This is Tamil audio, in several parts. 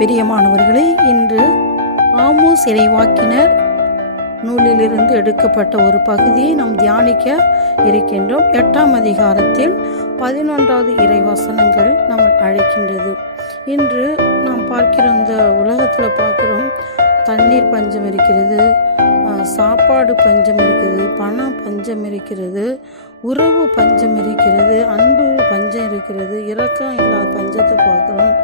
பிரியமானவர்களே, இன்று ஆமோஸ் இறைவாக்கினர் நூலிலிருந்து எடுக்கப்பட்ட ஒரு பகுதியை நாம் தியானிக்க இருக்கின்றோம். 8ஆம் அதிகாரத்தில் 11வது இறைவசனங்கள் நம்ம அழைக்கின்றது. இன்று நாம் பார்க்கிற இந்த உலகத்தில் பார்க்குறோம், தண்ணீர் பஞ்சம் இருக்கிறது, சாப்பாடு பஞ்சம் இருக்கிறது, பணம் பஞ்சம் இருக்கிறது, உறவு பஞ்சம் இருக்கிறது, அன்பு பஞ்சம் இருக்கிறது, இரக்கம் இல்லாத பஞ்சத்தை பார்க்குறோம்,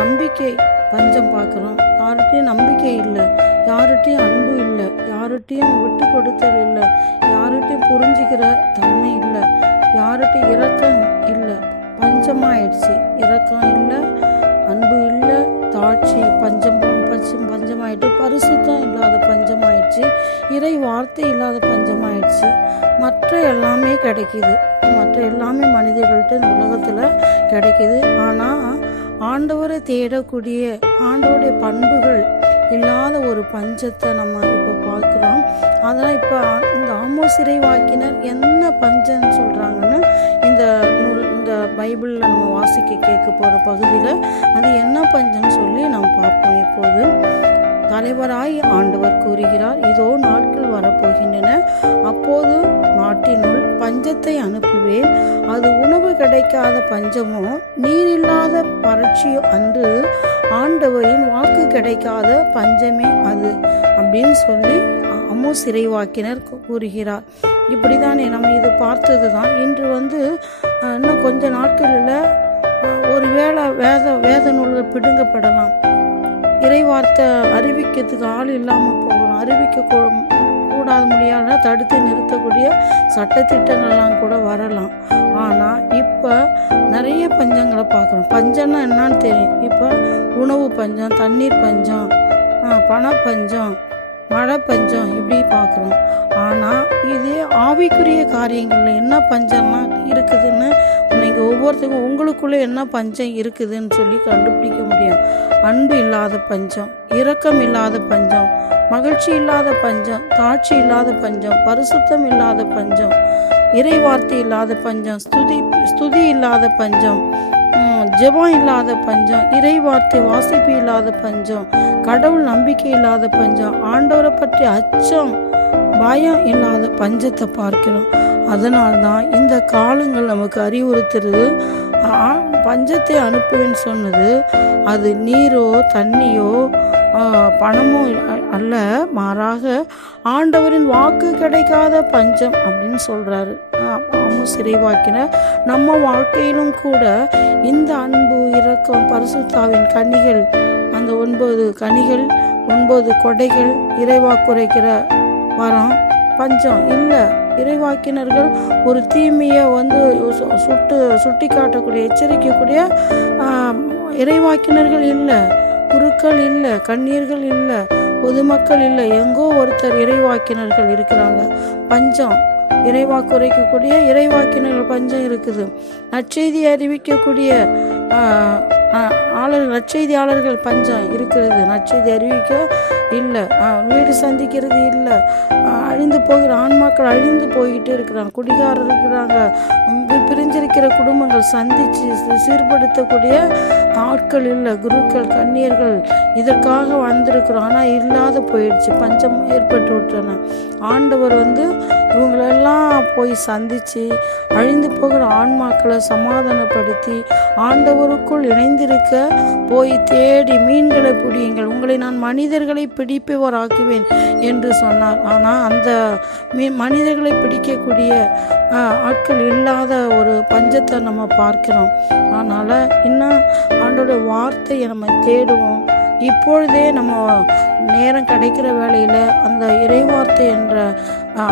நம்பிக்கை பஞ்சம் பார்க்குறோம். யார்கிட்டையும் நம்பிக்கை இல்லை, யார்கிட்டையும் அன்பு இல்லை, யார்கிட்டையும் விட்டு கொடுத்தல் இல்லை, யார்கிட்டையும் புரிஞ்சுக்கிற தன்மை இல்லை, யார்கிட்டையும் இரக்கம் இல்லை, பஞ்சமாயிடுச்சு. இரக்கம் இல்லை, அன்பு இல்லை, தாட்சி பஞ்சமாயிட்டு, பரிசுத்தம் இல்லாத பஞ்சமாயிடுச்சு, இறை வார்த்தை இல்லாத பஞ்சமாயிடுச்சு. மற்ற எல்லாமே கிடைக்கிது, மற்ற எல்லாமே மனிதர்கள்ட்ட இந்த உலகத்தில் கிடைக்கிது. ஆனால் ஆண்டவரை தேடக்கூடிய ஆண்டவருடைய பண்புகள் இல்லாத ஒரு பஞ்சத்தை நம்ம இப்போ பார்க்குறோம். அதெல்லாம் இப்போ இந்த ஆமோஸ் இறைவாக்கினர் என்ன பஞ்சம்னு சொல்கிறாங்கன்னு இந்த பைபிளில் நம்ம வாசிக்க கேட்க போகிற பகுதியில் அது என்ன பஞ்சம்னு சொல்லி நம்ம பார்ப்போம். இப்போது தலைவராய் ஆண்டவர் கூறுகிறார், இதோ நாட்கள் வரப்போகின்றன, அப்போது நாட்டினுள் பஞ்சத்தை அனுப்புவேன், அது உணவு கிடைக்காத பஞ்சமோ நீரில்லாத வறட்சியோ அன்று, ஆண்டவரின் வாக்கு கிடைக்காத பஞ்சமே அது அப்படின்னு சொல்லி ஆமோஸ் இறைவாக்கினர் கூறுகிறார். இப்படி தானே நம்ம இது பார்த்தது தான். இன்று இன்னும் கொஞ்ச நாட்களில் ஒரு வேளை வேத நூல்கள் பிடுங்கப்படலாம், இறைவார்த்தை அறிவிக்கிறதுக்கு ஆள் இல்லாமல் போகலாம், அறிவிக்க கூடாத முடியாத தடுத்து நிறுத்தக்கூடிய சட்டத்திட்டங்கள்லாம் கூட வரலாம். ஆனால் இப்போ நிறைய பஞ்சங்களை பார்க்குறோம். பஞ்சம்னா என்னன்னு தெரியும். இப்போ உணவு பஞ்சம், தண்ணீர் பஞ்சம், பண பஞ்சம், மழை பஞ்சம் இப்படி பார்க்குறோம். ஆனால் இது ஆவிக்குரிய காரியங்களில் என்ன பஞ்சம்லாம் இருக்குதுன்னு நீங்கள் ஒவ்வொருத்தருக்கும் உங்களுக்குள்ளே என்ன பஞ்சம் இருக்குதுன்னு சொல்லி கண்டுபிடிக்க முடியும். அன்பு இல்லாத பஞ்சம், இரக்கம் இல்லாத பஞ்சம், மகிழ்ச்சி இல்லாத பஞ்சம், தாட்சி இல்லாத பஞ்சம், பரிசுத்தம் இல்லாத பஞ்சம், இறை வார்த்தை இல்லாத பஞ்சம், ஸ்துதி இல்லாத பஞ்சம், ஜெபம் இல்லாத பஞ்சம், இறை வார்த்தை வாசிப்பு இல்லாத பஞ்சம், கடவுள் நம்பிக்கை இல்லாத பஞ்சம், ஆண்டவரை பற்றி அச்சம் பயம் இல்லாத பஞ்சத்தை பார்க்கிறோம். அதனால்தான் இந்த காலங்கள் நமக்கு அறிவுறுத்துறது, பஞ்சத்தை அனுப்புவேன்னு சொன்னது அது நீரோ தண்ணியோ பணமோ அல்ல, மாறாக ஆண்டவரின் வாக்கு கிடைக்காத பஞ்சம் அப்படின்னு சொல்றாரு ஆமோஸ் இறைவாக்கினர். நம்ம வாழ்க்கையிலும் கூட இந்த அன்பு, இரக்கம், பரிசுத்தாவின் கனிகள், அந்த 9 கனிகள், 9 கொடைகள், இறைவாக்குரைக்கிற வரம் பஞ்சம் இல்லை. இறைவாக்கினர்கள் ஒரு தீமையை சுட்டி காட்டக்கூடிய, எச்சரிக்கக்கூடிய இறைவாக்கினர்கள் இல்லை, குருக்கள் இல்லை, கண்ணீர்கள் இல்லை, பொதுமக்கள் இல்லை, எங்கோ ஒருத்தர் இறைவாக்கினர்கள் இருக்கிறாங்க. பஞ்சம், இறைவாக்கு உரைக்கக்கூடிய இறைவாக்கினர்கள் பஞ்சம் இருக்குது. நற்செய்தி அறிவிக்கக்கூடிய நற்செய்தியாளர்கள் பஞ்சம் இருக்கிறது. நற்செய்தி அறிவிக்க இல்லை, வீடு சந்திக்கிறது இல்லை, அழிந்து போகிற ஆன்மாக்கள் அழிந்து போய்கிட்டே இருக்கிறாங்க, குடிகாரர் இருக்கிறாங்க, பிரிஞ்சிருக்கிற குடும்பங்கள் சந்தித்து சீர்படுத்தக்கூடிய ஆட்கள் இல்லை, குருக்கள் கன்னியர்கள் இதற்காக வந்திருக்கிறோம். ஆனால் இல்லாத போயிடுச்சு, பஞ்சம் ஏற்பட்டு விட்டுறன. ஆண்டவர் இவங்களெல்லாம் போய் சந்தித்து அழிந்து போகிற ஆன்மாக்களை சமாதானப்படுத்தி ஆண்டவருக்குள் இணைந்திருக்க போய் தேடி மீன்களை பிடியுங்கள், உங்களை நான் மனிதர்களை பிடிப்பவராக்குவேன் என்று சொன்னார். ஆனால் அந்த மனிதர்களை பிடிக்கக்கூடிய ஆட்கள் இல்லாத ஒரு பஞ்சத்தை நம்ம பார்க்கிறோம். அதனால் இன்னும் ஆண்டோட வார்த்தையை நம்ம தேடுவோம். இப்பொழுதே நம்ம நேரம் கிடைக்கிற வேளையில் அந்த இறைவார்த்தை என்ற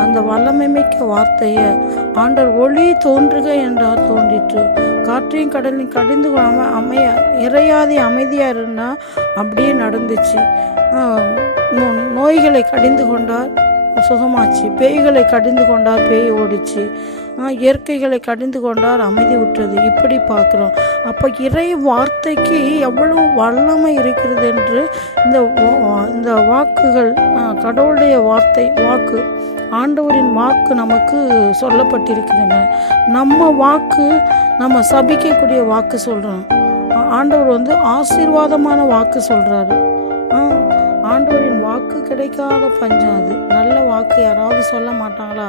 அந்த வல்லமைமிக்க வார்த்தையை ஆண்டவர் ஒளி தோன்றுக என்றார், தோன்றிற்று. காற்றையும் கடலையும் கடிந்து இறையாதி அமைதியாக இருந்தால் அப்படியே நடந்துச்சு. நோய்களை கடிந்து கொண்டார், சுகமாச்சு. பேய்களை கடிந்து கொண்டார், பேய் ஓடிச்சு. இயற்கைகளை கடிந்து கொண்டார், அமைதி விட்டுறது. இப்படி பார்க்குறோம். அப்போ இறை வார்த்தைக்கு எவ்வளவு வல்லமை இருக்கிறது என்று இந்த வாக்குகள், கடவுளுடைய வாக்கு, ஆண்டவரின் வாக்கு நமக்கு சொல்லப்பட்டிருக்கின்றன. நம்ம வாக்கு, நம்ம சபிக்கக்கூடிய வாக்கு சொல்கிறோம். ஆண்டவர் வந்து ஆசீர்வாதமான வாக்கு சொல்கிறாரு. ஆண்டவரின் வாக்கு கிடைக்காத பஞ்சம் அது. நல்ல வாக்கு யாராவது சொல்ல மாட்டாங்களா?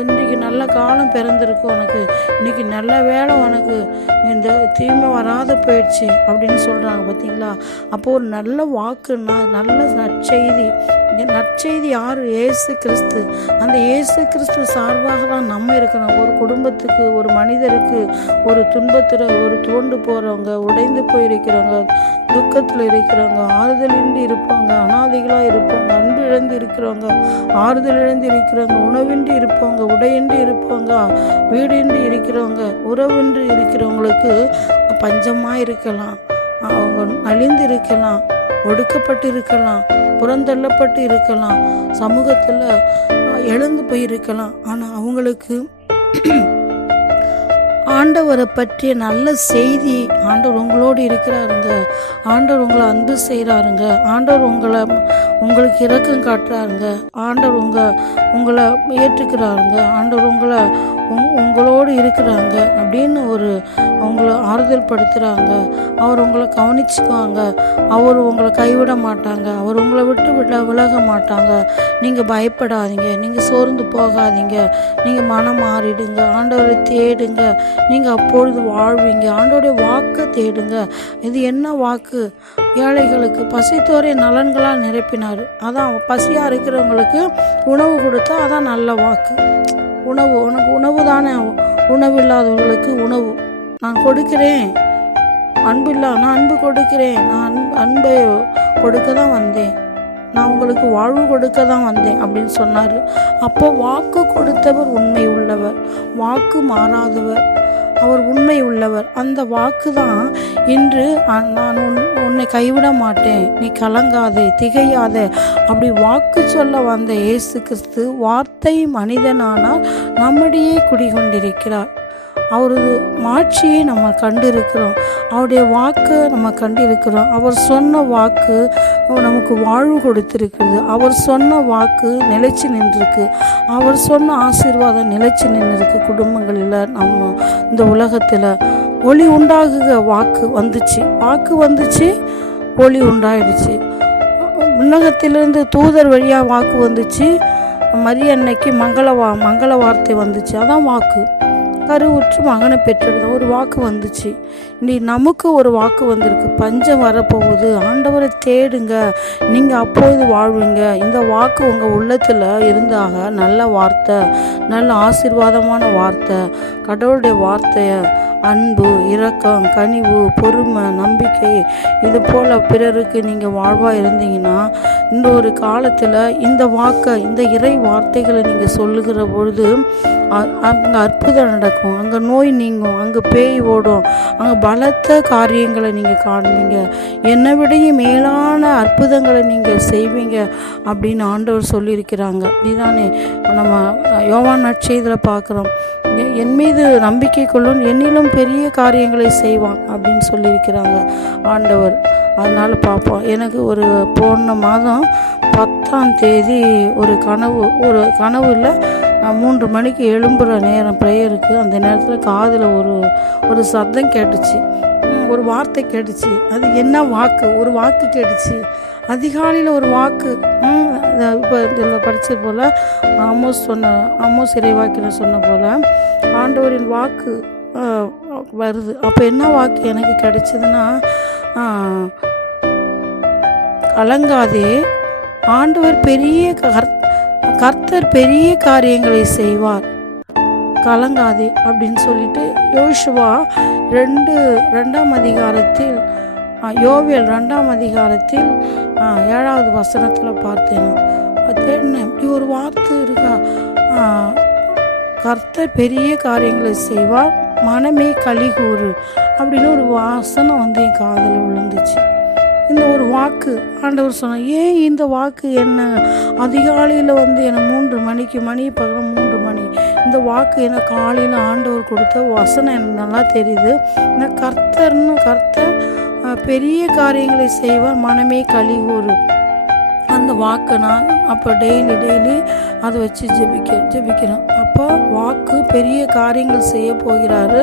இன்றைக்கி நல்ல காலம் பிறந்திருக்கு உனக்கு, இன்றைக்கி நல்ல வேலை உனக்கு, இந்த தீமை வராத போயிடுச்சு அப்படின்னு சொல்கிறாங்க பார்த்தீங்களா? அப்போது ஒரு நல்ல வாக்குன்னா நல்ல நற்செய்தி. நற்செய்தி யார்? இயேசு கிறிஸ்து. அந்த இயேசு கிறிஸ்து சார்பாக தான் நம்ம இருக்கிறோம். ஒரு குடும்பத்துக்கு, ஒரு மனிதருக்கு, ஒரு துன்பத்தில், ஒரு துவண்டு போகிறவங்க, உடைந்து போயிருக்கிறவங்க, துக்கத்தில் இருக்கிறவங்க, ஆறுதலின்றி இருப்பாங்க, அனாதைகளாக இருப்பாங்க, அன்பு இழந்து இருக்கிறவங்க, ஆறுதல் இழந்து இருக்கிறவங்க, உணவின்றி இருப்பவங்க, உடையின்றி இருப்பவங்க, வீடின்றி இருக்கிறவங்க, உறவின்றி இருக்கிறவங்களுக்கு பஞ்சமாக இருக்கலாம், அவங்க அழிந்து இருக்கலாம், ஒடுக்கப்பட்டு இருக்கலாம், புறந்தள்ளப்பட்டு இருக்கலாம், சமூகத்தில் எழுந்து போயிருக்கலாம். ஆனால் அவங்களுக்கு ஆண்டவரை பற்றிய நல்ல செய்தி, ஆண்டவர் உங்களோடு இருக்கிறாருங்க, ஆண்டவர் உங்களை அன்பு செய்கிறாருங்க, ஆண்டவர் உங்களுக்கு இரக்கம் காட்டுறாருங்க, ஆண்டவர் உங்களை ஏற்றுக்கிறாருங்க, ஆண்டவர் உங்களோடு இருக்கிறாங்க அப்படின்னு உங்களை ஆறுதல் படுத்துகிறாங்க. அவர் உங்களை கவனிச்சுக்குவாங்க, அவர் உங்களை கைவிட மாட்டாங்க, அவர் உங்களை விட்டு விலக மாட்டாங்க. நீங்கள் பயப்படாதீங்க, நீங்கள் சோர்ந்து போகாதீங்க, நீங்கள் மனம் மாறிடுங்க, ஆண்டவரை தேடுங்க, நீங்கள் அப்பொழுது வாழ்வீங்க. ஆண்டவருடைய வாக்கை தேடுங்க. இது என்ன வாக்கு? ஏழைகளுக்கு பசித்தோரை நலன்களால் நிரப்பினார். அதான் பசியாக இருக்கிறவங்களுக்கு உணவு கொடுத்தா அதான் நல்ல வாக்கு. உனக்கு உணவு தானே, உணவு இல்லாதவர்களுக்கு உணவு நான் கொடுக்கிறேன். நான் அன்பு கொடுக்கிறேன், நான் அன்பை கொடுக்க தான் வந்தேன், நான் உங்களுக்கு வாழ்வு கொடுக்க தான் வந்தேன் அப்படின்னு சொன்னார். அப்போ வாக்கு கொடுத்தவர் உண்மை உள்ளவர், வாக்கு மாறாதவர், அவர் உண்மை உள்ளவர். அந்த வாக்கு தான் இன்று நான் உன்னை கைவிட மாட்டேன், நீ கலங்காதே, திகையாதே, அப்படி வாக்கு சொல்ல வந்த இயேசு கிறிஸ்து வார்த்தை மனிதனானால் நம்மிடையே குடிகொண்டிருக்கிறார். அவரது மாட்சியை நம்ம கண்டிருக்கிறோம், அவருடைய வாக்கு நம்ம கண்டிருக்கிறோம். அவர் சொன்ன வாக்கு நமக்கு வாழ்வு கொடுத்திருக்கிறது, அவர் சொன்ன வாக்கு நிலைச்சு நின்றுருக்கு, அவர் சொன்ன ஆசீர்வாதம் நிலைச்சு நின்றுருக்கு. குடும்பங்களில் நம்ம இந்த உலகத்தில் ஒளி உண்டாகுக வாக்கு வந்துச்சு, ஒளி உண்டாயிடுச்சு. விண்ணகத்திலிருந்து தூதர் வழியாக வாக்கு வந்துச்சு, மரியன்னைக்கு மங்கள வார்த்தை வந்துச்சு, அதான் வாக்கு. கருவுற்று மகனை பெற்றெடுத்த ஒரு வாக்கு வந்துச்சு. இன்னைக்கு நமக்கு ஒரு வாக்கு வந்திருக்கு, பஞ்சம் வரப்போகுது, ஆண்டவரை தேடுங்க, நீங்கள் அப்போது வாழ்வீங்க. இந்த வாக்கு உங்கள் உள்ளத்தில் இருந்தாக நல்ல வார்த்தை, நல்ல ஆசீர்வாதமான வார்த்தை, கடவுளுடைய வார்த்தையை, அன்பு, இரக்கம், கனிவு, பொறுமை, நம்பிக்கை, இது போல் பிறருக்கு நீங்கள் வாழ்வாக இருந்தீங்கன்னா இந்த ஒரு காலத்தில் இந்த வாக்கை, இந்த இறை வார்த்தைகளை நீங்கள் சொல்லுகிற பொழுது அங்கே அற்புதம் நடக்கும், அங்கே நோய் நீங்கும், அங்கே பேய் ஓடும், அங்கே பலத்த காரியங்களை நீங்கள் காணுவீங்க, என்னை விடையும் மேலான அற்புதங்களை நீங்கள் செய்வீங்க அப்படின்னு ஆண்டவர் சொல்லியிருக்கிறாங்க. அப்படிதானே நம்ம யோவான் நற்செய்தியில் பார்க்குறோம். என் மீது நம்பிக்கை கொள்ளும், என்னிலும் பெரிய காரியங்களை செய்வான் அப்படின்னு சொல்லியிருக்கிறாங்க ஆண்டவர். அதனால் பார்ப்போம். எனக்கு போன மாதம் 10ஆம் தேதி ஒரு கனவு இல்லை, 3 மணிக்கு எழும்புகிற நேரம் ப்ரேயருக்கு, அந்த நேரத்தில் காதில் ஒரு சத்தம் கேட்டுச்சு, ஒரு வார்த்தை கேட்டுச்சு. அது என்ன வாக்கு? ஒரு வாக்கு கேட்டுச்சு அதிகாலையில், ஒரு வாக்கு. இப்போ இதில் படித்தது போல் ஆமோஸ் இறைவாக்கினர் சொன்ன போல் ஆண்டவரின் வாக்கு வருது. அப்போ என்ன வாக்கு எனக்கு கிடைச்சதுன்னா, கலங்காதே, ஆண்டவர் கர்த்தர் பெரிய காரியங்களை செய்வார், கலங்காதே அப்படின்னு சொல்லிட்டு யோசுவா 2ஆம் அதிகாரத்தில், யோவேல் 2ஆம் அதிகாரத்தில் 7வது வசனத்தில் பார்த்தேன். தேடினேன், இப்படி ஒரு வார்த்தை இருக்கா, கர்த்தர் பெரிய காரியங்களை செய்வார், மனமே களிகூறு அப்படின்னு ஒரு வாசனம் என் காதில் விழுந்துச்சு. இந்த ஒரு வாக்கு ஆண்டவர் சொன்னார். ஏன் இந்த வாக்கு என்ன அதிகாலையில் என்னை 3 மணிக்கு, மணி பக்கம் 3 மணி, இந்த வாக்கு என்ன காலையில் ஆண்டவர் கொடுத்த வசனம் எனக்கு நல்லா தெரியுது. கர்த்தர் பெரிய காரியங்களை செய்வார், மனமே களிகூறு. அந்த வாக்கை நான் அப்போ டெய்லி அதை வச்சு ஜெபிக்கிறேன். அப்போ வாக்கு பெரிய காரியங்கள் செய்ய போகிறாரு.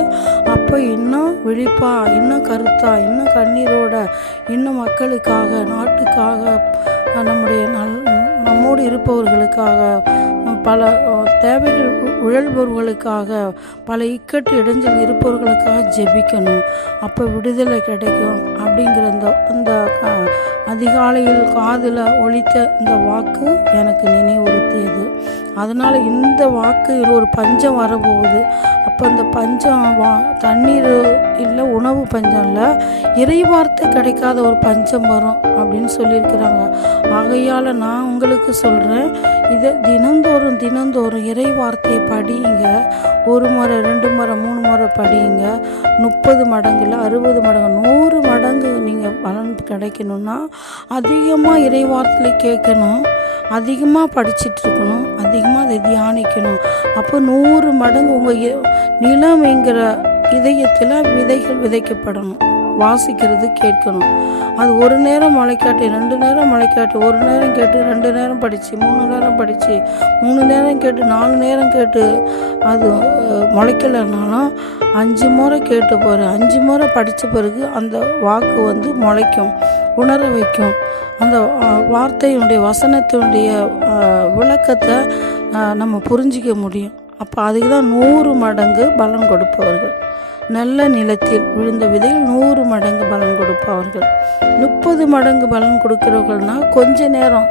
அப்போ இன்னும் விழிப்பா, இன்னும் கருத்தா, இன்னும் கண்ணீரோட, இன்னும் மக்களுக்காக, நாட்டுக்காக, நம்மோடு இருப்பவர்களுக்காக, பல தேவைகள் உழல்பவர்களுக்காக, பல இக்கட்டு இடைஞ்சல் இருப்பவர்களுக்காக ஜெபிக்கணும். அப்போ விடுதலை கிடைக்கும் அப்படிங்கிற அந்த அதிகாலையில் காதில் ஒலித்த இந்த வாக்கு எனக்கு நினைவுறுத்தியது. அதனால் இந்த வாக்கு ஒரு பஞ்சம் வரப்போகுது. அப்போ இந்த பஞ்சம் தண்ணீர் இல்லை, உணவு பஞ்சம் இல்லை, இறைவார்த்தை கிடைக்காத ஒரு பஞ்சம் வரும் அப்படின்னு சொல்லியிருக்கிறாங்க. ஆகையால் நான் உங்களுக்கு சொல்கிறேன், இதை தினந்தோறும் இறை வார்த்தையை படியுங்க. 1 முறை 2 முறை 3 முறை படியுங்க. 30 மடங்கு இல்லை, 60 மடங்கு, 100 மடங்கு நீங்கள் பலன் கிடைக்கணும்னா அதிகமாக இறை வார்த்தையை கேட்கணும், அதிகமாக படிச்சுட்டு இருக்கணும், அதிகமாக அதை தியானிக்கணும். அப்போ 100 மடங்கு உங்கள் நிலம்ங்கிற இதயத்தில் விதைகள் விதைக்கப்படணும். வாசிக்கிறது கேட்கணும். அது ஒரு நேரம் முளைக்காட்டி 2 நேரம் முளைக்காட்டி, 1 நேரம் கேட்டு 2 நேரம் படித்து, 3 நேரம் படித்து, 3 நேரம் கேட்டு, 4 நேரம் கேட்டு அது முளைக்கலைன்னாலும் 5 முறை கேட்டு பாரு, 5 முறை படித்த பிறகு அந்த வாக்கு முளைக்கும், உணர வைக்கும். அந்த வார்த்தையினுடைய வசனத்தினுடைய விளக்கத்தை நம்ம புரிஞ்சிக்க முடியும். அப்போ அதுக்கு தான் 100 மடங்கு பலன் கொடுப்பவர்கள். நல்ல நிலத்தில் விழுந்த விதையில் 100 மடங்கு பலன் கொடுப்பவர்கள். 30 மடங்கு பலன் கொடுக்கிறவர்கள்னா கொஞ்ச நேரம்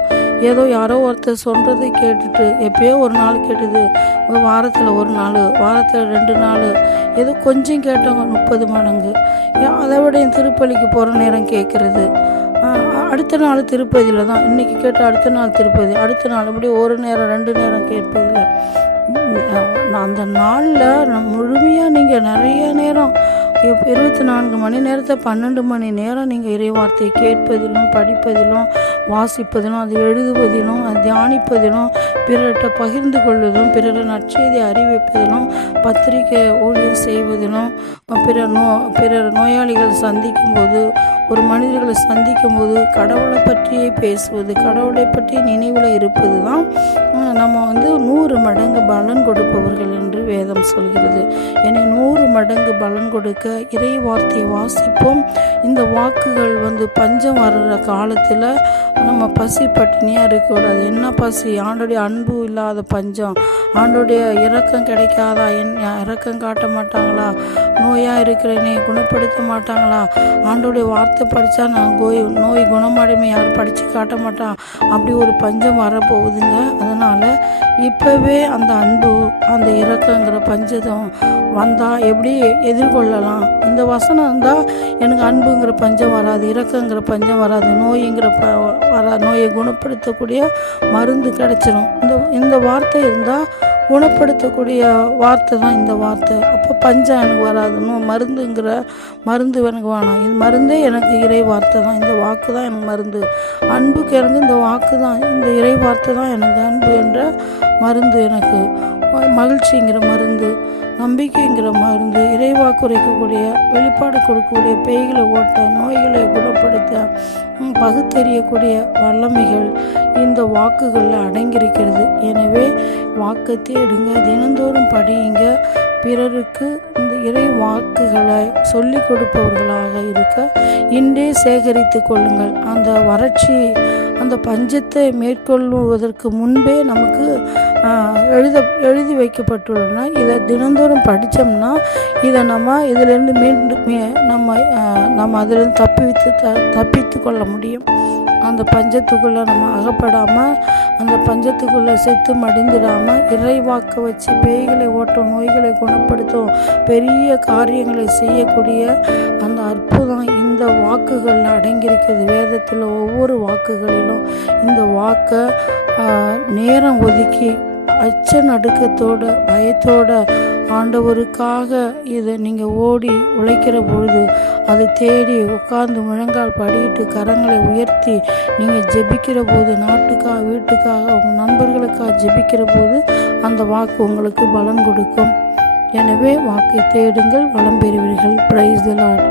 ஏதோ யாரோ ஒருத்தர் சொல்கிறதை கேட்டுட்டு, எப்பயோ ஒரு நாள் கேட்டுது, வாரத்தில் 1 நாள், வாரத்தில் 2 நாள், ஏதோ கொஞ்சம் கேட்டவங்க 30 மடங்கு. அதை விட என் திருப்பலிக்கு போகிற நேரம் கேட்குறது, அடுத்த நாள் திருப்பதியில் தான், இன்றைக்கி கேட்ட அடுத்த நாள் திருப்பதி, அடுத்த நாள் அப்படி 1 நேரம் 2 நேரம் கேட்பதில்லை. அந்த நாளில் முழுமையாக நீங்கள் நிறைய நேரம் 24 மணி நேரத்தை 12 மணி நேரம் நீங்கள் இறைவார்த்தையை கேட்பதிலும், படிப்பதிலும், வாசிப்பதிலும், அது எழுதுவதிலும், அது தியானிப்பதிலும், பிறர்கிட்ட பகிர்ந்து கொள்வதிலும், பிறரை நற்செய்தி அறிவிப்பதிலும், பத்திரிகை ஊழியர் செய்வதிலும், பிறர் நோயாளிகள் சந்திக்கும் போது, ஒரு மனிதர்களை சந்திக்கும் போது கடவுளை பற்றியே பேசுவது, கடவுளை பற்றி நினைவில் இருப்பது தான் நம்ம 100 மடங்கு பலன் கொடுப்பவர்கள் என்று வேதம் சொல்கிறது. என்னை 100 மடங்கு பலன் கொடுக்க இறை வார்த்தையை வாசிப்போம். இந்த வாக்குகள் பஞ்சம் வர்ற காலத்தில் நம்ம பசி பட்டினியாக இருக்கக்கூடாது. என்ன பசி? ஆண்டோடைய அன்பு இல்லாத பஞ்சம், ஆண்டோடைய இரக்கம் கிடைக்காதா, இரக்கம் காட்ட மாட்டாங்களா, நோயாக இருக்கிறேனே குணப்படுத்த மாட்டாங்களா, ஆண்டோடைய வார்த்தை படித்தா நான் நோய் குணமடைமை யாரும் படித்து காட்ட மாட்டான், அப்படி ஒரு பஞ்சம் வரப்போகுதுங்க. அதனால் இப்போவே அந்த அன்பு, அந்த இரக்கங்கிற பஞ்சம் வந்தால் எப்படி எதிர்கொள்ளலாம்? இந்த வசனம் இருந்தால் எனக்கு அன்புங்கிற பஞ்சம் வராது, இரக்கங்கிற பஞ்சம் வராது, நோய்ங்கிற நோயை குணப்படுத்தக்கூடிய மருந்து கிடைச்சிடும். இந்த வார்த்தை இருந்தால் குணப்படுத்தக்கூடிய வார்த்தை தான் இந்த வார்த்தை. அப்போ பஞ்சம் எனக்கு வராது, மருந்துங்கிற மருந்து எனக்கு வேணாம். இது மருந்தே எனக்கு இறை வார்த்தை தான், இந்த வாக்கு தான் எனக்கு மருந்து. அன்புக்கு இருந்து இந்த வாக்கு தான், இந்த இறை வார்த்தை தான் எனக்கு அன்பு என்ற மருந்து, எனக்கு மகிழ்ச்சிங்கிற மருந்து, நம்பிக்கைங்கிற மருந்து, இறைவாக்கு குறைக்கக்கூடிய, வெளிப்பாடு கொடுக்கக்கூடிய, பேய்களை ஓட்ட, நோய்களை குணப்படுத்த, பகுத்தறியக்கூடிய வல்லமைகள் இந்த வாக்குகளில் அடங்கியிருக்கிறது. எனவே வாக்கை தேடுங்க, தினந்தோறும் படியுங்க, பிறருக்கு இந்த இறை வாக்குகளை சொல்லிக் கொடுப்பவர்களாக இருக்க இன்றே சேகரித்து கொள்ளுங்கள். அந்த வறட்சி, அந்த பஞ்சத்தை மேற்கொள்வதற்கு முன்பே நமக்கு எழுதி வைக்கப்பட்டுள்ளன. இதை தினந்தோறும் படித்தோம்னா இதை இதிலேருந்து மீண்டும் நம்ம அதிலிருந்து தப்பித்து கொள்ள முடியும். அந்த பஞ்சத்துக்குள்ளே நம்ம அகப்படாமல், அந்த பஞ்சத்துக்குள்ளே செத்து மடிந்துடாமல், இறைவாக்க வச்சு பேய்களை ஓட்டும், நோய்களை குணப்படுத்தும், பெரிய காரியங்களை செய்யக்கூடிய அந்த அற்புதம் இந்த வாக்குகளில் அடங்கியிருக்கிறது. வேதத்தில் ஒவ்வொரு வாக்குகளிலும் இந்த வாக்கை நேரம் ஒதுக்கி அச்ச நடுக்கத்தோடு, பயத்தோடு, ஆண்டவருக்காக இதை நீங்கள் ஓடி உழைக்கிற பொழுது, அதை தேடி உட்கார்ந்து முழங்கால் படியிட்டு கரங்களை உயர்த்தி நீங்கள் ஜெபிக்கிற போது, நாட்டுக்காக, வீட்டுக்காக, உங்கள் நண்பர்களுக்காக ஜெபிக்கிற போது அந்த வாக்கு உங்களுக்கு பலன் கொடுக்கும். எனவே வாக்கை தேடுங்கள், வளம் பெறுவீர்கள். Praise the Lord.